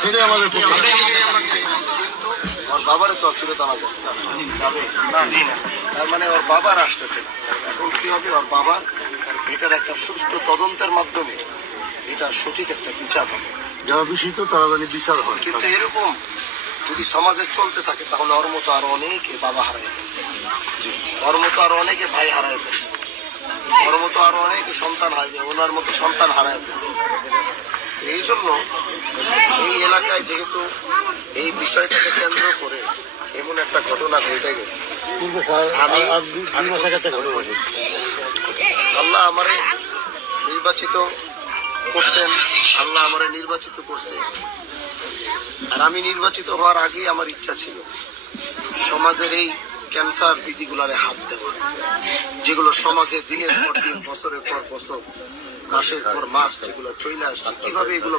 সেটাই আমাদের পক্ষে। ওর বাবারে তো ফিরত আনা যাবে, তার মানে ওর বাবার আসতেছে না। এখন কি হবে, ওর বাবা এটার একটা সুষ্ঠু তদন্তের মাধ্যমে এটার সঠিক একটা বিচার হবে। যারা দূষিত তারা জানি বিচার হয়। কিন্তু এরকম যদি সমাজে চলতে থাকে তাহলে ওর মতো আরো অনেকে বাবা হারায়, ওর মতো আরো অনেকে ভাই হারায়, ওর মতো আরো অনেকে সন্তান হারায়, ওনার মতো সন্তান হারায়। এই জন্য এই এলাকায় যেহেতু এই বিষয়টাকে কেন্দ্র করে এমন একটা ঘটনা ঘটে গেছে, আল্লাহ আমারে নির্বাচিত করছেন, আল্লাহ আমারে নির্বাচিত করছে। আর আমি নির্বাচিত হওয়ার আগেই আমার ইচ্ছা ছিল সমাজের এই ক্যান্সার বিধিগুলারে হাত দেওয়া, যেগুলো সমাজে দিনের পর দিন, বছরের পর বছর, মাসের পর মাস যেগুলো চলে আসছে, কিভাবে এগুলো